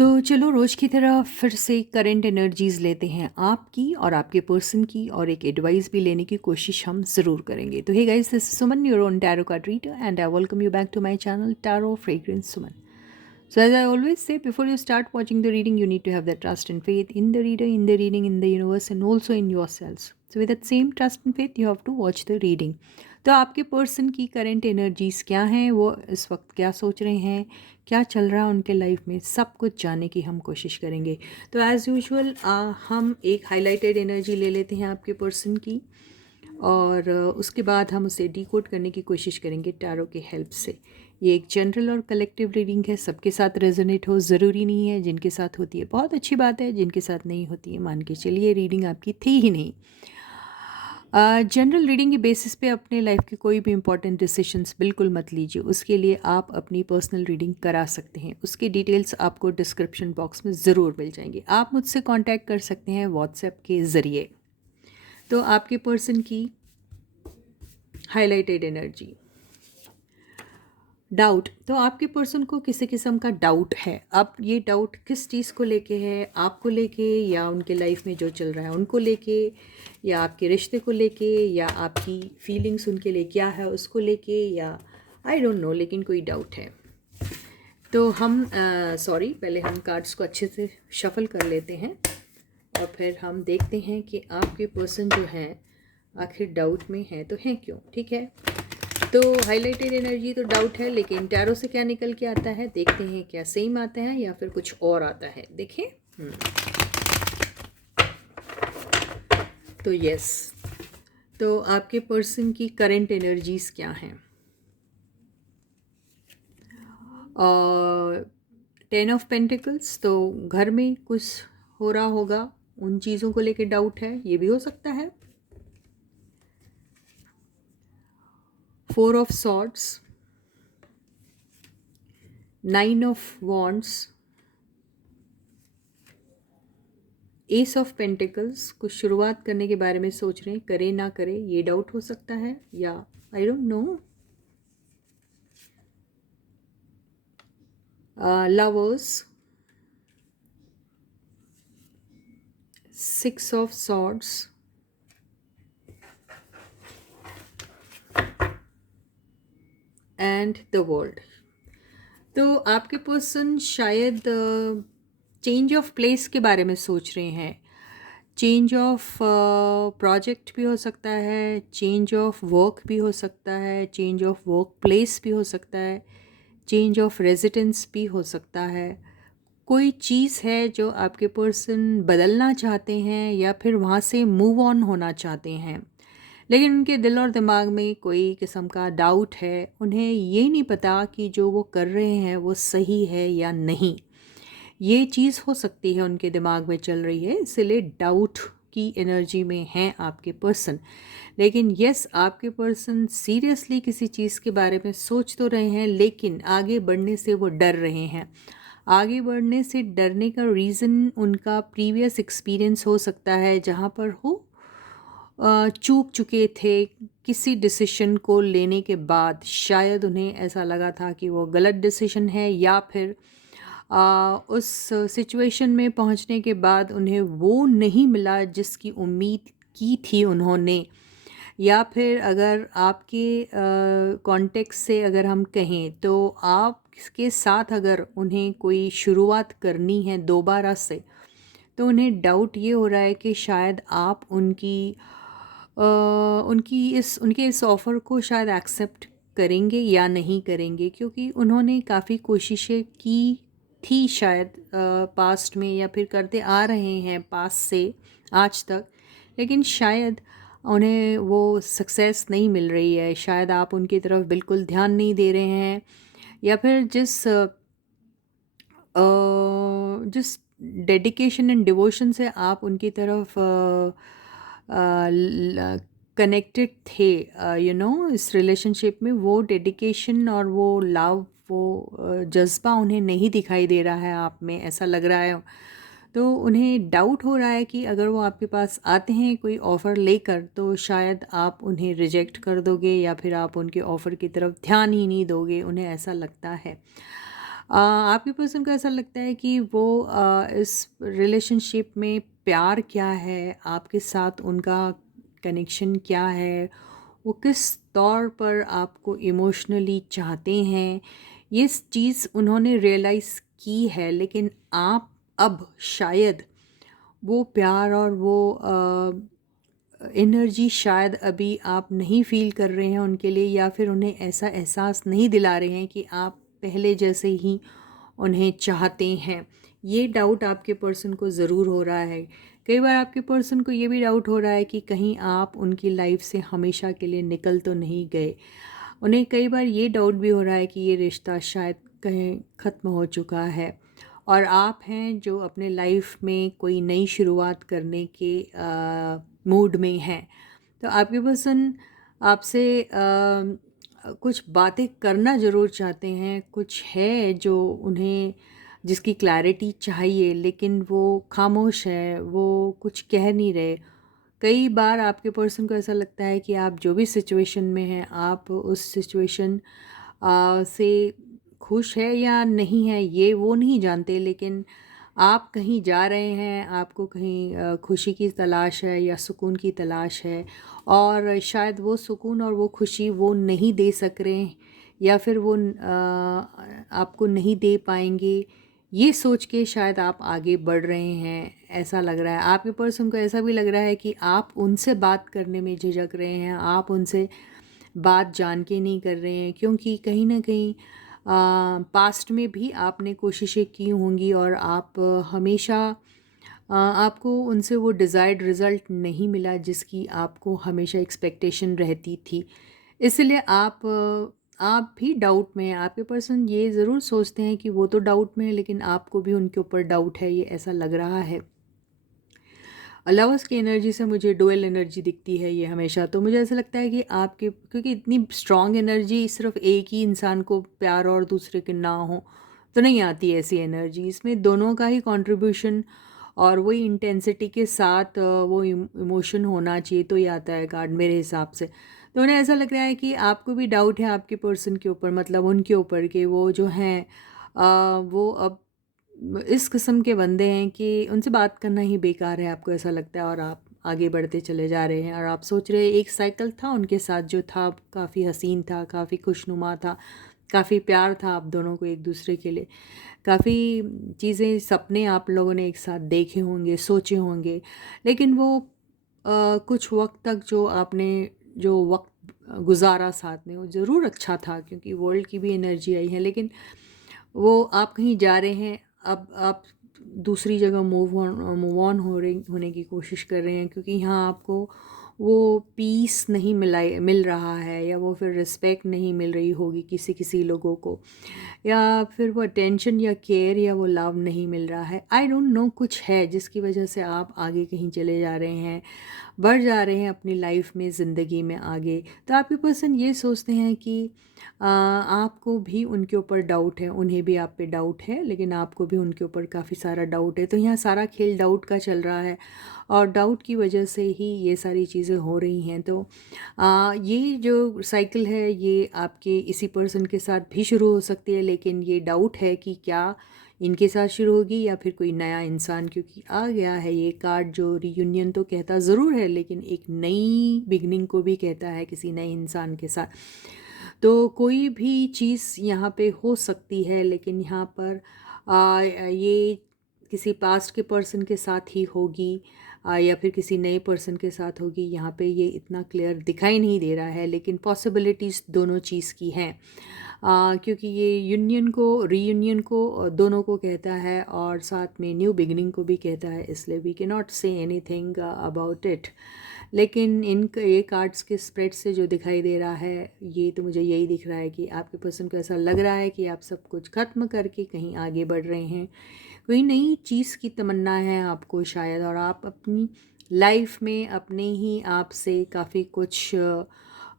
तो चलो रोज़ की तरह फिर से करंट एनर्जीज़ लेते हैं आपकी और आपके पर्सन की, और एक एडवाइस भी लेने की कोशिश हम ज़रूर करेंगे। तो hey guys, this is Suman, your own tarot card reader, and I welcome you back to my channel tarot fragrance Suman. So, as I always say, before you start watching the reading, you need to have that trust and faith in the reader, in the reading, in the universe, and also in yourselves. So, with that same trust and faith, you have to watch the reading. तो आपके person की current energies क्या हैं, वो इस वक्त क्या सोच रहे हैं, क्या चल रहा है उनके लाइफ में, सब कुछ जानने की हम कोशिश करेंगे. तो एज़ यूजुअल हम एक हाईलाइटेड एनर्जी ले लेते हैं आपके पर्सन की, और उसके बाद हम उसे डिकोड करने की कोशिश करेंगे टैरो की हेल्प से. ये एक जनरल और कलेक्टिव रीडिंग है, सबके साथ रेजोनेट हो ज़रूरी नहीं है. जिनके साथ होती है बहुत अच्छी बात है, जिनके साथ नहीं होती है मान के चलिए रीडिंग आपकी थी ही नहीं. जनरल रीडिंग के बेसिस पे अपने लाइफ के कोई भी इंपॉर्टेंट डिसीशंस बिल्कुल मत लीजिए. उसके लिए आप अपनी पर्सनल रीडिंग करा सकते हैं. उसके डिटेल्स आपको डिस्क्रिप्शन बॉक्स में ज़रूर मिल जाएंगे. आप मुझसे कांटेक्ट कर सकते हैं व्हाट्सएप के ज़रिए. तो आपके पर्सन की हाईलाइटेड एनर्जी, डाउट. तो आपके पर्सन को किसी किस्म का डाउट है. अब ये डाउट किस चीज़ को लेके है, आपको लेके, या उनके लाइफ में जो चल रहा है उनको लेके, या आपके रिश्ते को लेके, या आपकी फीलिंग्स उनके लिए क्या है उसको लेके, या आई डोंट नो, लेकिन कोई डाउट है. तो हम पहले हम कार्ड्स को अच्छे से शफल कर लेते हैं और फिर हम देखते हैं कि आपके पर्सन जो है आखिर डाउट में है तो हैं क्यों. ठीक है, तो हाईलाइटेड एनर्जी तो डाउट है, लेकिन टैरो से क्या निकल के आता है देखते हैं. क्या सेम आता है या फिर कुछ और आता है, देखें. तो यस, तो आपके पर्सन की करंट एनर्जीज क्या हैं. और 10 ऑफ पेंटिकल्स, तो घर में कुछ हो रहा होगा, उन चीज़ों को लेके डाउट है, ये भी हो सकता है. 4 of swords, 9 of wands, S of pentacles. कुछ शुरुआत करने के बारे में सोच रहे हैं, करे ना करे ये डाउट हो सकता है, या I don't know. Lovers, 6 of swords, and the world. तो आपके पर्सन शायद चेंज ऑफ प्लेस के बारे में सोच रहे हैं. चेंज ऑफ प्रोजेक्ट भी हो सकता है, चेंज ऑफ वर्क भी हो सकता है, चेंज ऑफ वर्क प्लेस भी हो सकता है, चेंज ऑफ रेजिडेंस भी हो सकता है. कोई चीज़ है जो आपके पर्सन बदलना चाहते हैं या फिर वहाँ से मूव ऑन होना चाहते हैं, लेकिन उनके दिल और दिमाग में कोई किस्म का डाउट है. उन्हें ये नहीं पता कि जो वो कर रहे हैं वो सही है या नहीं. ये चीज़ हो सकती है उनके दिमाग में चल रही है, इसलिए डाउट की एनर्जी में हैं आपके पर्सन. लेकिन यस, आपके पर्सन सीरियसली किसी चीज़ के बारे में सोच तो रहे हैं, लेकिन आगे बढ़ने से वो डर रहे हैं. आगे बढ़ने से डरने का रीज़न उनका प्रीवियस एक्सपीरियंस हो सकता है, जहाँ पर वो चूक चुके थे. किसी डिसीशन को लेने के बाद शायद उन्हें ऐसा लगा था कि वो गलत डिसीशन है, या फिर उस सिचुएशन में पहुंचने के बाद उन्हें वो नहीं मिला जिसकी उम्मीद की थी उन्होंने. या फिर अगर आपके कॉन्टेक्स्ट से अगर हम कहें, तो आपके साथ अगर उन्हें कोई शुरुआत करनी है दोबारा से, तो उन्हें डाउट ये हो रहा है कि शायद आप उनके इस ऑफ़र को शायद एक्सेप्ट करेंगे या नहीं करेंगे, क्योंकि उन्होंने काफ़ी कोशिशें की थी शायद पास्ट में, या फिर करते आ रहे हैं पास्ट से आज तक, लेकिन शायद उन्हें वो सक्सेस नहीं मिल रही है. शायद आप उनकी तरफ बिल्कुल ध्यान नहीं दे रहे हैं, या फिर जिस डेडिकेशन एंड डिवोशन से आप उनकी तरफ कनेक्टेड थे इस रिलेशनशिप में, वो डेडिकेशन और वो लव, वो जज्बा उन्हें नहीं दिखाई दे रहा है आप में, ऐसा लग रहा है. तो उन्हें डाउट हो रहा है कि अगर वो आपके पास आते हैं कोई ऑफ़र लेकर, तो शायद आप उन्हें रिजेक्ट कर दोगे, या फिर आप उनके ऑफ़र की तरफ ध्यान ही नहीं दोगे, उन्हें ऐसा लगता है. आपके पर्सन को ऐसा लगता है कि वो इस रिलेशनशिप में प्यार क्या है, आपके साथ उनका कनेक्शन क्या है, वो किस तौर पर आपको इमोशनली चाहते हैं, ये चीज़ उन्होंने रियलाइज़ की है, लेकिन आप अब शायद वो प्यार और वो एनर्जी शायद अभी आप नहीं फ़ील कर रहे हैं उनके लिए, या फिर उन्हें ऐसा एहसास नहीं दिला रहे हैं कि आप पहले जैसे ही उन्हें चाहते हैं। ये डाउट आपके पर्सन को ज़रूर हो रहा है। कई बार आपके पर्सन को ये भी डाउट हो रहा है कि कहीं आप उनकी लाइफ से हमेशा के लिए निकल तो नहीं गए। उन्हें कई बार ये डाउट भी हो रहा है कि ये रिश्ता शायद कहीं ख़त्म हो चुका है, और आप हैं जो अपने लाइफ में कोई नई शुरुआत करने के मूड में हैं। तो आपके पर्सन आपसे कुछ बातें करना ज़रूर चाहते हैं, कुछ है जो उन्हें जिसकी क्लैरिटी चाहिए, लेकिन वो खामोश है, वो कुछ कह नहीं रहे। कई बार आपके पर्सन को ऐसा लगता है कि आप जो भी सिचुएशन में हैं, आप उस सिचुएशन से खुश है या नहीं है ये वो नहीं जानते, लेकिन आप कहीं जा रहे हैं, आपको कहीं खुशी की तलाश है या सुकून की तलाश है, और शायद वो सुकून और वो खुशी वो नहीं दे सक रहे हैं, या फिर वो आपको नहीं दे पाएंगे। ये सोच के शायद आप आगे बढ़ रहे हैं, ऐसा लग रहा है। आपके पर्सन को ऐसा भी लग रहा है कि आप उनसे बात करने में झिझक रहे हैं, आप उनसे बात जान के नहीं कर रहे हैं, क्योंकि कहीं ना कहीं पास्ट में भी आपने कोशिशें की होंगी, और आप हमेशा आपको उनसे वो डिज़ायर्ड रिज़ल्ट नहीं मिला जिसकी आपको हमेशा एक्सपेक्टेशन रहती थी। इसलिए आप भी डाउट में हैं। आपके पर्सन ये ज़रूर सोचते हैं कि वो तो डाउट में है, लेकिन आपको भी उनके ऊपर डाउट है, ये ऐसा लग रहा है। लवर्स की एनर्जी से मुझे डुअल एनर्जी दिखती है ये हमेशा। तो मुझे ऐसा लगता है कि आपके, क्योंकि इतनी स्ट्रॉन्ग एनर्जी सिर्फ एक ही इंसान को प्यार और दूसरे के ना हो तो नहीं आती ऐसी एनर्जी। इसमें दोनों का ही कंट्रीब्यूशन और वही इंटेंसिटी के साथ वो इमोशन होना चाहिए, तो ही आता है कार्ड मेरे हिसाब से। तो उन्हें ऐसा लग रहा है कि आपको भी डाउट है आपके पर्सन के ऊपर, मतलब उनके ऊपर, कि वो जो हैं वो अब इस किस्म के बंदे हैं कि उनसे बात करना ही बेकार है, आपको ऐसा लगता है, और आप आगे बढ़ते चले जा रहे हैं। और आप सोच रहे हैं एक साइकिल था उनके साथ जो था काफ़ी हसीन था, काफ़ी खुशनुमा था, काफ़ी प्यार था आप दोनों को एक दूसरे के लिए, काफ़ी चीज़ें सपने आप लोगों ने एक साथ देखे होंगे, सोचे होंगे। लेकिन वो कुछ वक्त तक जो आपने जो वक्त गुजारा साथ में वो ज़रूर अच्छा था, क्योंकि वर्ल्ड की भी एनर्जी आई है, लेकिन वो आप कहीं जा रहे हैं, अब आप दूसरी जगह मूव ऑन होने की कोशिश कर रहे हैं, क्योंकि यहाँ आपको वो पीस नहीं मिल रहा है, या वो फिर रिस्पेक्ट नहीं मिल रही होगी किसी किसी लोगों को, या फिर वो अटेंशन या केयर या वो लव नहीं मिल रहा है। आई डोंट नो, कुछ है जिसकी वजह से आप आगे कहीं चले जा रहे हैं, बढ़ जा रहे हैं अपनी लाइफ में, ज़िंदगी में आगे। तो आपके पर्सन ये सोचते हैं कि आपको भी उनके ऊपर डाउट है, उन्हें भी आप पे डाउट है, लेकिन आपको भी उनके ऊपर काफ़ी सारा डाउट है। तो यहाँ सारा खेल डाउट का चल रहा है, और डाउट की वजह से ही ये सारी चीज़ें हो रही हैं। तो ये जो साइकिल है ये आपके इसी पर्सन के साथ भी शुरू हो सकती है, लेकिन ये डाउट है कि क्या इनके साथ शुरू होगी या फिर कोई नया इंसान, क्योंकि आ गया है ये कार्ड जो रियूनियन तो कहता ज़रूर है, लेकिन एक नई बिगनिंग को भी कहता है किसी नए इंसान के साथ। तो कोई भी चीज़ यहाँ पे हो सकती है, लेकिन यहाँ पर ये किसी पास्ट के पर्सन के साथ ही होगी, या फिर किसी नए पर्सन के साथ होगी। यहाँ पे ये इतना क्लियर दिखाई नहीं दे रहा है, लेकिन पॉसिबिलिटीज़ दोनों चीज़ की हैं, क्योंकि ये यूनियन को, रीयूनियन को दोनों को कहता है, और साथ में न्यू बिगिनिंग को भी कहता है, इसलिए we can not say anything about it. लेकिन ये कार्ड्स के स्प्रेड से जो दिखाई दे रहा है, ये तो मुझे यही दिख रहा है कि आपके पर्सन को ऐसा लग रहा है कि आप सब कुछ ख़त्म करके कहीं आगे बढ़ रहे हैं, कोई नई चीज़ की तमन्ना है आपको शायद, और आप अपनी लाइफ में अपने ही आप से काफ़ी कुछ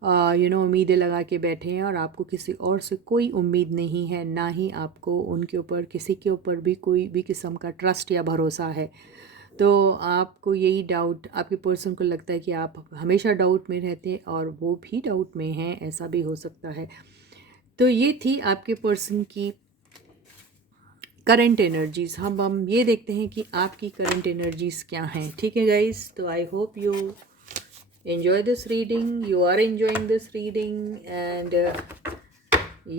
उम्मीदें लगा के बैठे हैं, और आपको किसी और से कोई उम्मीद नहीं है, ना ही आपको उनके ऊपर, किसी के ऊपर भी कोई भी किस्म का ट्रस्ट या भरोसा है। तो आपको यही डाउट, आपके पर्सन को लगता है कि आप हमेशा डाउट में रहते हैं और वो भी डाउट में हैं, ऐसा भी हो सकता है। तो ये थी आपके पर्सन की करंट एनर्जीज, हम ये देखते हैं कि आपकी करंट एनर्जीज क्या हैं। ठीक है गाइस, तो I hope you enjoy this reading, you are enjoying this reading and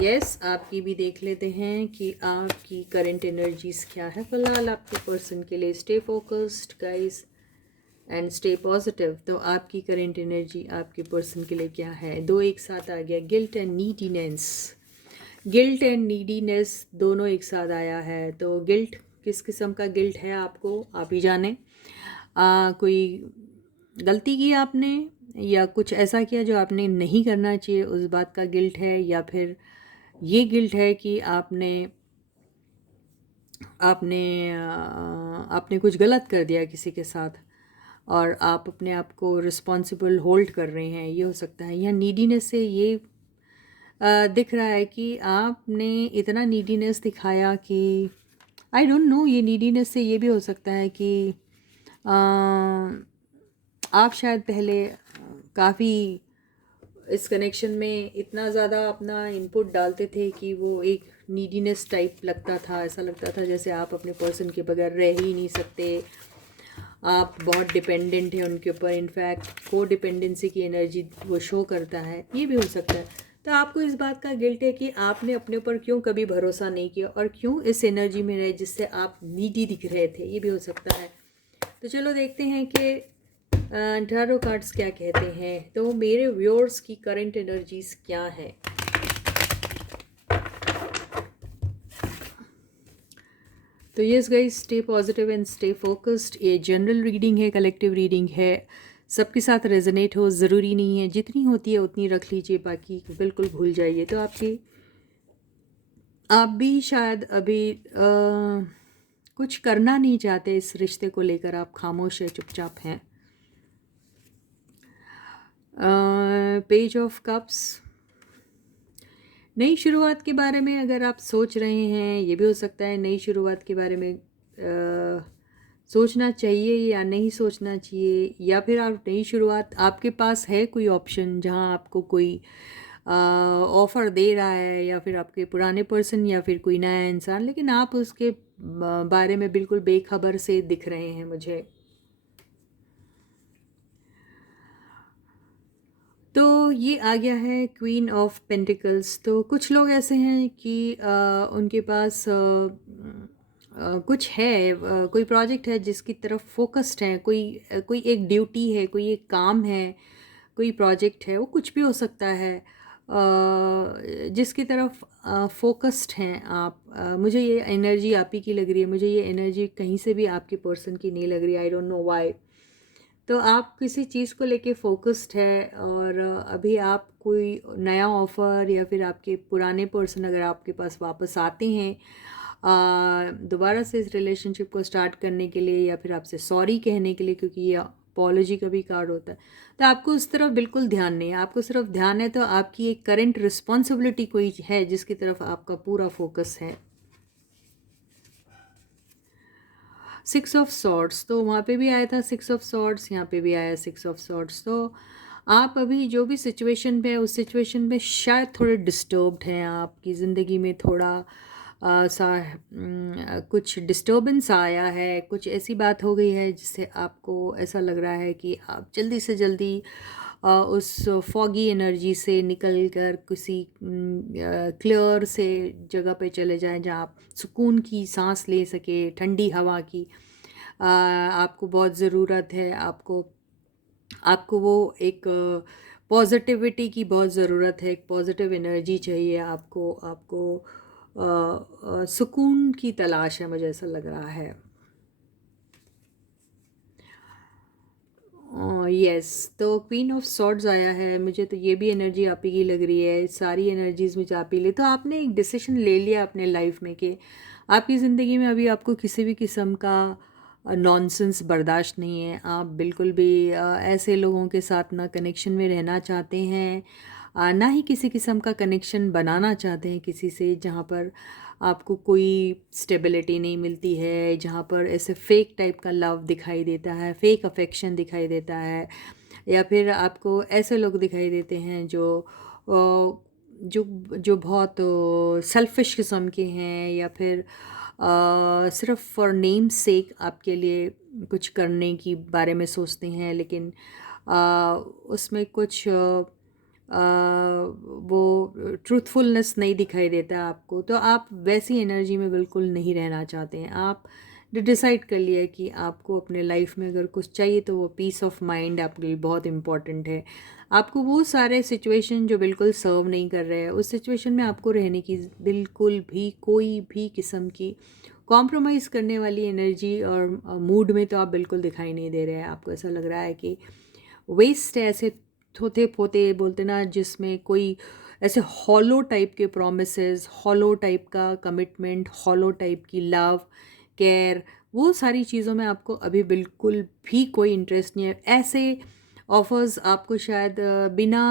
yes, आपकी भी देख लेते हैं कि आपकी करंट एनर्जीज क्या है फिलहाल आपके पर्सन के लिए। Stay focused guys and stay positive. तो आपकी करंट एनर्जी आपके पर्सन के लिए क्या है? दो एक साथ आ गया, guilt and neediness. Guilt and neediness दोनों एक साथ आया है। तो गिल्ट, किस किस्म का गिल्ट है आपको, आप ही जाने। कोई गलती की आपने या कुछ ऐसा किया जो आपने नहीं करना चाहिए, उस बात का गिल्ट है, या फिर ये गिल्ट है कि आपने आपने आपने कुछ गलत कर दिया किसी के साथ और आप अपने आप को रिस्पॉन्सिबल होल्ड कर रहे हैं, ये हो सकता है। या नीडीनेस से ये दिख रहा है कि आपने इतना नीडीनेस दिखाया कि आई डोंट नो, ये नीडीनेस से ये भी हो सकता है कि अ, आप शायद पहले काफ़ी इस कनेक्शन में इतना ज़्यादा अपना इनपुट डालते थे कि वो एक नीडीनेस टाइप लगता था। ऐसा लगता था जैसे आप अपने पर्सन के बगैर रह ही नहीं सकते, आप बहुत डिपेंडेंट हैं उनके ऊपर। इनफैक्ट को डिपेंडेंसी की एनर्जी वो शो करता है, ये भी हो सकता है। तो आपको इस बात का गिल्ट है कि आपने अपने ऊपर क्यों कभी भरोसा नहीं किया और क्यों इस एनर्जी में रहे जिससे आप नीडी दिख रहे थे, ये भी हो सकता है। तो चलो देखते हैं कि टैरो कार्ड्स क्या कहते हैं। तो मेरे व्यूअर्स की करंट एनर्जीज क्या है? तो yes guys, stay positive and stay focused. ये जनरल रीडिंग है, कलेक्टिव रीडिंग है, सबके साथ रेजोनेट हो ज़रूरी नहीं है। जितनी होती है उतनी रख लीजिए, बाकी बिल्कुल भूल जाइए। तो आप भी शायद अभी कुछ करना नहीं चाहते इस रिश्ते को लेकर, आप खामोश है, चुपचाप हैं। पेज ऑफ कप्स, नई शुरुआत के बारे में अगर आप सोच रहे हैं, ये भी हो सकता है नई शुरुआत के बारे में सोचना चाहिए या नहीं सोचना चाहिए, या फिर आप नई शुरुआत, आपके पास है कोई ऑप्शन जहां आपको कोई ऑफ़र दे रहा है, या फिर आपके पुराने पर्सन या फिर कोई नया इंसान, लेकिन आप उसके बारे में बिल्कुल बेखबर से दिख रहे हैं मुझे। तो ये आ गया है क्वीन ऑफ पेंटिकल्स। तो कुछ लोग ऐसे हैं कि उनके पास कुछ है, कोई प्रोजेक्ट है जिसकी तरफ फोकस्ड है, कोई एक ड्यूटी है, कोई एक काम है, कोई प्रोजेक्ट है, वो कुछ भी हो सकता है, जिसकी तरफ फोकस्ड हैं आप। मुझे ये एनर्जी आप ही की लग रही है, मुझे ये एनर्जी कहीं से भी आपके पर्सन की नहीं लग रही, आई डोंट नो व्हाई। तो आप किसी चीज़ को लेके फोकस्ड है और अभी आप कोई नया ऑफ़र या फिर आपके पुराने पर्सन अगर आपके पास वापस आते हैं दोबारा से इस रिलेशनशिप को स्टार्ट करने के लिए, या फिर आपसे सॉरी कहने के लिए, क्योंकि ये अपॉलॉजी का भी कार्ड होता है, तो आपको उस तरफ बिल्कुल ध्यान नहीं है। आपको सिर्फ ध्यान है तो आपकी एक करंट रिस्पॉन्सिबिलिटी कोई है जिसकी तरफ आपका पूरा फोकस है। सिक्स ऑफ सॉर्ड्स, तो वहाँ पे भी आया था सिक्स ऑफ सॉर्ड्स, यहाँ पे भी आया सिक्स ऑफ सॉर्ड्स। तो आप अभी जो भी सिचुएशन पे है उस सिचुएशन में शायद थोड़े डिस्टर्ब्ड हैं, आपकी ज़िंदगी में थोड़ा कुछ डिस्टर्बेंस आया है, कुछ ऐसी बात हो गई है जिससे आपको ऐसा लग रहा है कि आप जल्दी से जल्दी उस फॉगी एनर्जी से निकल कर किसी क्लियर से जगह पे चले जाएं जहाँ आप सुकून की सांस ले सके, ठंडी हवा की आपको बहुत ज़रूरत है। आपको आपको वो एक पॉजिटिविटी की बहुत ज़रूरत है, एक पॉजिटिव एनर्जी चाहिए आपको, आपको सुकून की तलाश है, मुझे ऐसा लग रहा है। यस, तो क्वीन ऑफ सॉर्ड्स आया है, मुझे तो ये भी एनर्जी आप ही की लग रही है, सारी एनर्जीज मुझे आप ही ले। तो आपने एक डिसीजन ले लिया अपने लाइफ में कि आपकी ज़िंदगी में अभी आपको किसी भी किस्म का नॉनसेंस बर्दाश्त नहीं है। आप बिल्कुल भी ऐसे लोगों के साथ ना कनेक्शन में रहना चाहते हैं, ना ही किसी किस्म का कनेक्शन बनाना चाहते हैं किसी से जहाँ पर आपको कोई स्टेबिलिटी नहीं मिलती है, जहाँ पर ऐसे फेक टाइप का लव दिखाई देता है, फेक अफेक्शन दिखाई देता है, या फिर आपको ऐसे लोग दिखाई देते हैं जो जो बहुत सेल्फिश किस्म के हैं, या फिर सिर्फ फॉर नेम सेक आपके लिए कुछ करने की बारे में सोचते हैं, लेकिन उसमें कुछ वो ट्रूथफुलनेस नहीं दिखाई देता आपको, तो आप वैसी एनर्जी में बिल्कुल नहीं रहना चाहते हैं। आप डिसाइड कर लिया कि आपको अपने लाइफ में अगर कुछ चाहिए तो वो पीस ऑफ माइंड आपके लिए बहुत इम्पॉर्टेंट है। आपको वो सारे सिचुएशन जो बिल्कुल सर्व नहीं कर रहे हैं, उस सिचुएशन में आपको रहने की बिल्कुल भी कोई भी किस्म की कॉम्प्रोमाइज़ करने वाली एनर्जी और मूड में तो आप बिल्कुल दिखाई नहीं दे रहे हैं। आपको ऐसा लग रहा है कि वेस्ट है, ऐसे थोते पोते बोलते ना, जिसमें कोई ऐसे हॉलो टाइप के प्रोमिसेस, हॉलो टाइप का कमिटमेंट, हॉलो टाइप की लव, केयर, वो सारी चीज़ों में आपको अभी बिल्कुल भी कोई इंटरेस्ट नहीं है। ऐसे ऑफर्स आपको शायद बिना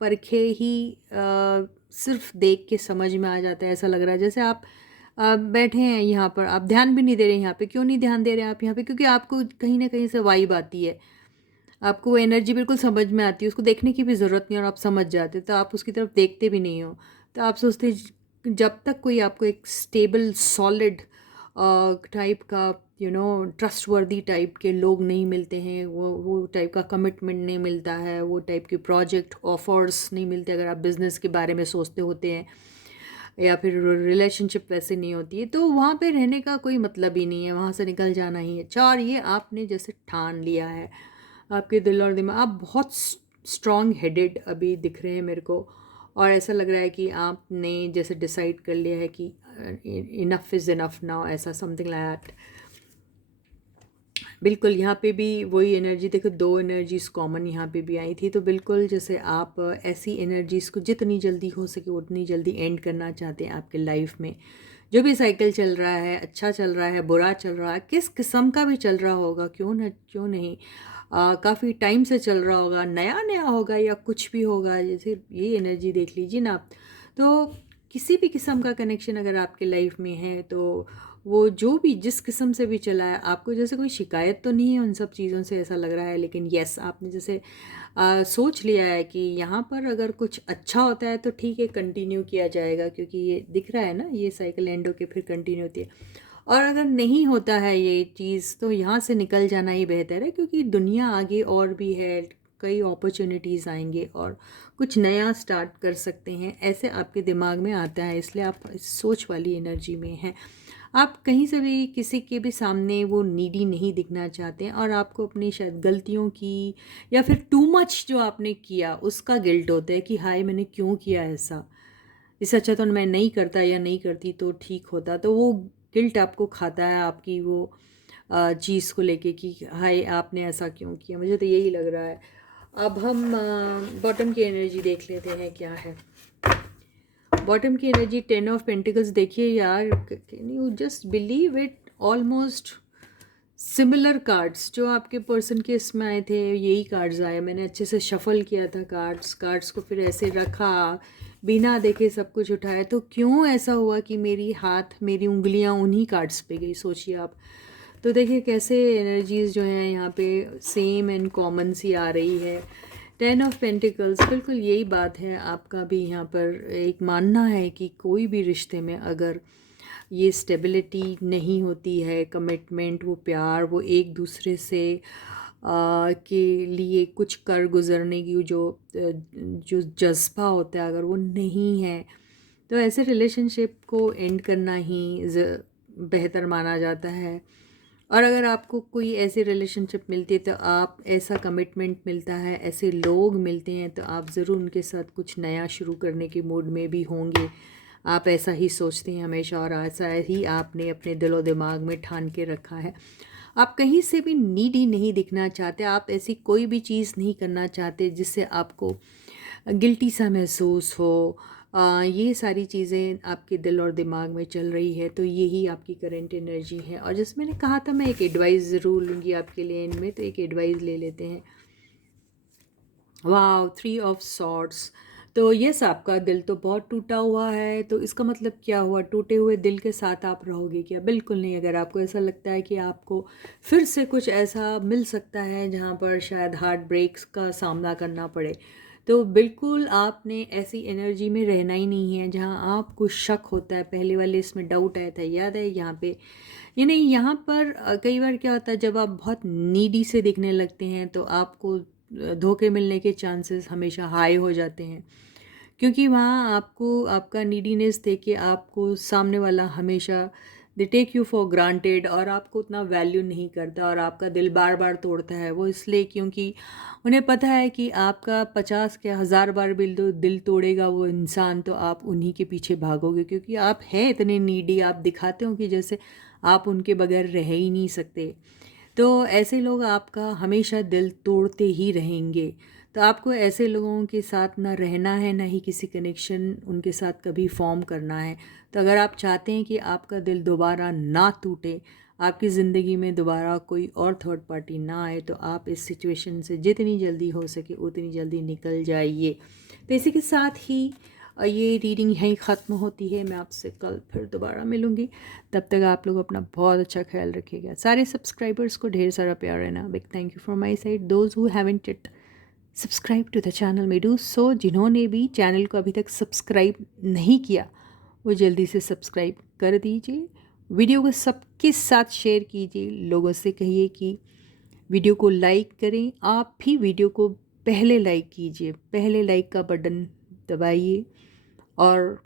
परखे ही सिर्फ देख के समझ में आ जाता है। ऐसा लग रहा है जैसे आप बैठे हैं यहाँ पर, आप ध्यान भी नहीं दे रहे हैं यहाँ पे। क्यों नहीं ध्यान दे रहे हैं आप यहाँ पे? क्योंकि आपको कहीं ना कहीं से वाइब आती है, आपको वो एनर्जी बिल्कुल समझ में आती है, उसको देखने की भी ज़रूरत नहीं और आप समझ जाते, तो आप उसकी तरफ देखते भी नहीं हो। तो आप सोचते जब तक कोई आपको एक स्टेबल सॉलिड टाइप का ट्रस्टवर्दी टाइप के लोग नहीं मिलते हैं, वो टाइप का कमिटमेंट नहीं मिलता है, वो टाइप के प्रोजेक्ट ऑफर्स नहीं मिलते, अगर आप बिज़नेस के बारे में सोचते होते हैं या फिर रिलेशनशिप वैसे नहीं होती है, तो वहाँ पे रहने का कोई मतलब ही नहीं है, वहाँ से निकल जाना ही है। और ये आपने जैसे ठान लिया है, आपके दिल और दिमाग, आप बहुत स्ट्रॉन्ग हेडेड अभी दिख रहे हैं मेरे को, और ऐसा लग रहा है कि आपने जैसे डिसाइड कर लिया है कि इनफ इज़ इनफ नाउ, ऐसा समथिंग लाइक दैट। बिल्कुल यहाँ पे भी वही एनर्जी देखो, दो एनर्जीज कॉमन यहाँ पे भी आई थी, तो बिल्कुल जैसे आप ऐसी एनर्जीज़ को जितनी जल्दी हो सके उतनी जल्दी एंड करना चाहते हैं आपके लाइफ में। जो भी साइकिल चल रहा है, अच्छा चल रहा है, बुरा चल रहा है, किस किस्म का भी चल रहा होगा, क्यों नहीं, काफ़ी टाइम से चल रहा होगा, नया नया होगा या कुछ भी होगा, जैसे ये एनर्जी देख लीजिए ना आप। तो किसी भी किस्म का कनेक्शन अगर आपके लाइफ में है, तो वो जो भी जिस किस्म से भी चला है, आपको जैसे कोई शिकायत तो नहीं है उन सब चीज़ों से, ऐसा लग रहा है। लेकिन यस, आपने जैसे सोच लिया है कि यहाँ पर अगर कुछ अच्छा होता है तो ठीक है, कंटिन्यू किया जाएगा, क्योंकि ये दिख रहा है ना, ये साइकिल एंड होके फिर कंटिन्यू होती है। और अगर नहीं होता है ये चीज़, तो यहाँ से निकल जाना ही बेहतर है, क्योंकि दुनिया आगे और भी है, कई अपॉर्चुनिटीज़ आएंगे और कुछ नया स्टार्ट कर सकते हैं, ऐसे आपके दिमाग में आता है। इसलिए आप इस सोच वाली एनर्जी में हैं। आप कहीं से भी किसी के भी सामने वो नीडी नहीं दिखना चाहते हैं, और आपको अपनी शायद गलतियों की या फिर टू मच जो आपने किया उसका गिल्ट होता है कि हाय मैंने क्यों किया ऐसा, इससे अच्छा तो मैं नहीं करता या नहीं करती तो ठीक होता। तो वो गिल्ट आपको खाता है आपकी वो चीज़ को लेके कि हाय आपने ऐसा क्यों किया। मुझे तो यही लग रहा है। अब हम बॉटम की एनर्जी देख लेते हैं क्या है। बॉटम की एनर्जी 10 ऑफ पेंटिकल्स। देखिए यार, can you just believe it, almost similar cards जो आपके पर्सन के इसमें आए थे, यही कार्ड्स आए। मैंने अच्छे से शफल किया था कार्ड्स को, फिर ऐसे रखा, बिना देखे सब कुछ उठाया, तो क्यों ऐसा हुआ कि मेरी उंगलियां उन्हीं कार्ड्स पे गई, सोचिए आप। तो देखिए कैसे एनर्जीज जो हैं यहाँ पे सेम एंड कॉमन सी आ रही है। 10 ऑफ पेंटिकल्स, बिल्कुल यही बात है। आपका भी यहाँ पर एक मानना है कि कोई भी रिश्ते में अगर ये स्टेबिलिटी नहीं होती है, कमिटमेंट, वो प्यार, वो एक दूसरे से के लिए कुछ कर गुजरने की जो जज्बा होता है, अगर वो नहीं है, तो ऐसे रिलेशनशिप को एंड करना ही बेहतर माना जाता है। और अगर आपको कोई ऐसी रिलेशनशिप मिलती है, तो आप ऐसा कमिटमेंट मिलता है, ऐसे लोग मिलते हैं, तो आप ज़रूर उनके साथ कुछ नया शुरू करने के मूड में भी होंगे। आप ऐसा ही सोचते हैं हमेशा, और ऐसा ही आपने अपने दिलो दिमाग में ठान के रखा है। आप कहीं से भी नीडी नहीं दिखना चाहते, आप ऐसी कोई भी चीज़ नहीं करना चाहते जिससे आपको गिल्टी सा महसूस हो। ये सारी चीज़ें आपके दिल और दिमाग में चल रही है, तो यही आपकी करंट एनर्जी है। और जैसे मैंने कहा था, मैं एक एडवाइस ज़रूर लूँगी आपके लिए इनमें, तो एक एडवाइस ले लेते हैं। वाह, 3 ऑफ सॉर्ड्स। तो यस, आपका दिल तो बहुत टूटा हुआ है, तो इसका मतलब क्या हुआ? टूटे हुए दिल के साथ आप रहोगे क्या? बिल्कुल नहीं। अगर आपको ऐसा लगता है कि आपको फिर से कुछ ऐसा मिल सकता है जहाँ पर शायद हार्ट ब्रेक्स का सामना करना पड़े, तो बिल्कुल आपने ऐसी एनर्जी में रहना ही नहीं है जहाँ आपको शक होता है। पहले वाले इसमें डाउट आया था, याद है यहाँ पे? ये नहीं, यहाँ पर कई बार क्या होता है, जब आप बहुत नीडी से दिखने लगते हैं तो आपको धोखे मिलने के चांसेस हमेशा हाई हो जाते हैं, क्योंकि वहाँ आपको आपका नीडीनेस देख के आपको सामने वाला हमेशा they take you for granted और आपको उतना वैल्यू नहीं करता और आपका दिल बार बार तोड़ता है। वो इसलिए क्योंकि उन्हें पता है कि आपका 50 क्या 1000 बार दिल तोड़ेगा वो इंसान, तो आप उन्हीं के पीछे भागोगे, क्योंकि आप हैं इतने नीडी, आप दिखाते हो कि जैसे आप उनके बगैर रह ही नहीं सकते। तो ऐसे लोग आपका हमेशा दिल तोड़ते ही रहेंगे। तो आपको ऐसे लोगों के साथ ना रहना है, ना ही किसी कनेक्शन उनके साथ कभी फॉर्म करना है। तो अगर आप चाहते हैं कि आपका दिल दोबारा ना टूटे, आपकी ज़िंदगी में दोबारा कोई और थर्ड पार्टी ना आए, तो आप इस सिचुएशन से जितनी जल्दी हो सके उतनी जल्दी निकल जाइए। तो इसी के साथ ही ये रीडिंग यहीं ख़त्म होती है। मैं आपसे कल फिर दोबारा मिलूँगी। तब तक आप लोग अपना बहुत अच्छा ख्याल रखिएगा। सारे सब्सक्राइबर्स को ढेर सारा प्यार है ना, big thank you from my side. Those who haven't it subscribe to the channel में डू सो। जिन्होंने भी चैनल को अभी तक सब्सक्राइब नहीं किया वो जल्दी से सब्सक्राइब कर दीजिए। वीडियो को सबके साथ शेयर कीजिए। लोगों से कहिए कि वीडियो को लाइक करें। आप भी वीडियो को पहले लाइक कीजिए, पहले लाइक का बटन दबाइए और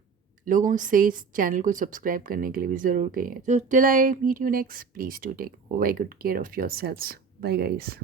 लोगों से इस चैनल को सब्सक्राइब करने के लिए भी ज़रूर कहिए। तो till I meet you next, please to take very good care of your selves. Bye guys.